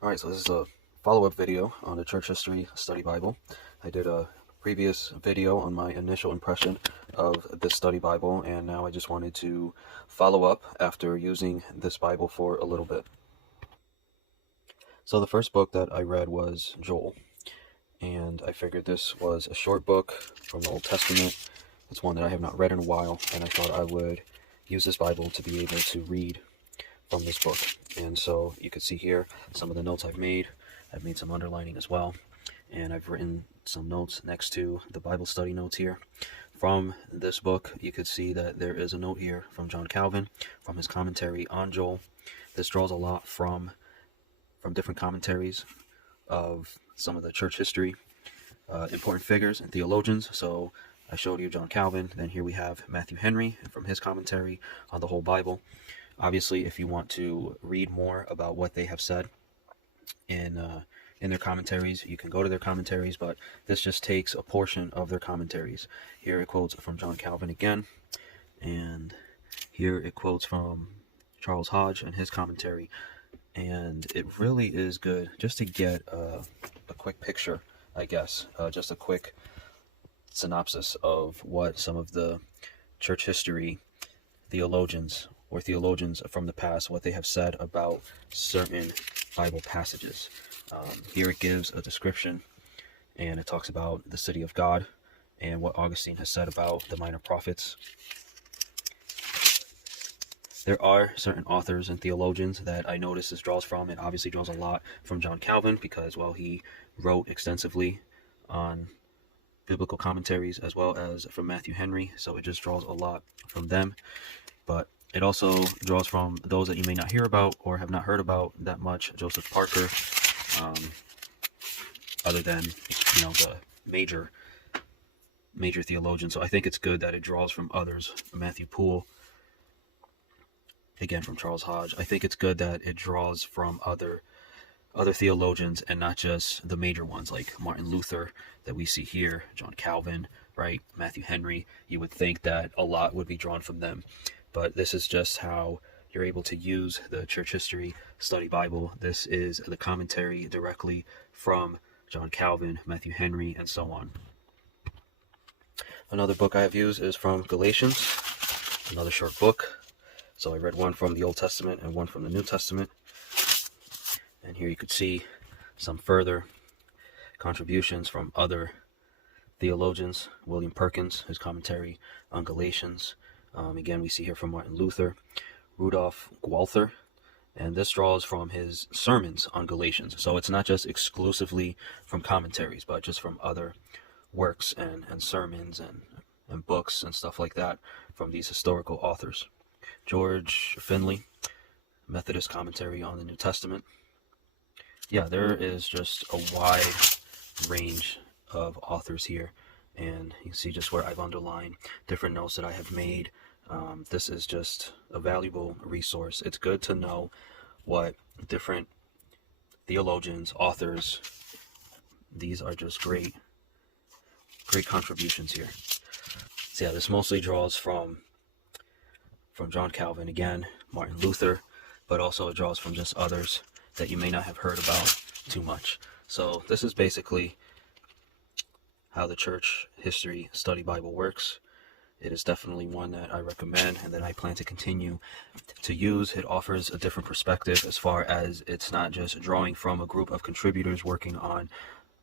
Alright, so this is a follow-up video on the Church History Study Bible. I did a previous video on my initial impression of this study Bible, and now I just wanted to follow up after using this Bible for a little bit. So the first book that I read was Joel, and I figured this was a short book from the Old Testament. It's one that I have not read in a while, and I thought I would use this Bible to be able to read from this book. And so you can see here some of the notes I've made. I've made some underlining as well, and I've written some notes next to the Bible study notes here. From this book, you could see that there is a note here from John Calvin, from his commentary on Joel. This draws a lot from different commentaries of some of the church history, important figures and theologians. So I showed you John Calvin, then here we have Matthew Henry from his commentary on the whole Bible. Obviously, if you want to read more about what they have said in their commentaries, you can go to their commentaries, but this just takes a portion of their commentaries. Here it quotes from John Calvin again, and here it quotes from Charles Hodge and his commentary, and it really is good just to get a quick picture, I guess, just a quick synopsis of what some of the church history theologians or theologians from the past, what they have said about certain Bible passages. Here it gives a description, and it talks about the city of God and what Augustine has said about the minor prophets. There are certain authors and theologians that I notice this draws from. It obviously draws a lot from John Calvin because, well, he wrote extensively on biblical commentaries, as well as from Matthew Henry, so it just draws a lot from them. But it also draws from those that you may not hear about or have not heard about that much. Joseph Parker, other than, the major theologians. So I think it's good that it draws from others. Matthew Poole, again from Charles Hodge. I think it's good that it draws from other theologians and not just the major ones like Martin Luther that we see here, John Calvin, right? Matthew Henry. You would think that a lot would be drawn from them. But this is just how you're able to use the Church History Study Bible. This is the commentary directly from John Calvin, Matthew Henry, and so on. Another book I have used is from Galatians, another short book. So I read one from the Old Testament and one from the New Testament. And here you could see some further contributions from other theologians. William Perkins, his commentary on Galatians. Again, we see here from Martin Luther, Rudolf Gualther, and this draws from his sermons on Galatians. So it's not just exclusively from commentaries, but just from other works and sermons and books and stuff like that from these historical authors. George Finley, Methodist commentary on the New Testament. Yeah, there is just a wide range of authors here, and you see just where I've underlined different notes that I have made. This is just a valuable resource. It's good to know what different theologians, authors, these are just great contributions here. So yeah, this mostly draws from John Calvin, again, Martin Luther, but also it draws from just others that you may not have heard about too much. So this is basically how the Church History Study Bible works. It is definitely one that I recommend and that I plan to continue to use. It offers a different perspective as far as it's not just drawing from a group of contributors working on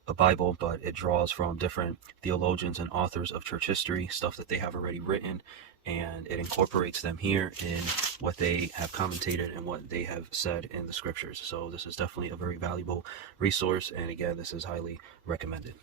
a Bible, but it draws from different theologians and authors of church history, stuff that they have already written, and it incorporates them here in what they have commentated and what they have said in the scriptures. So this is definitely a very valuable resource, and again, this is highly recommended.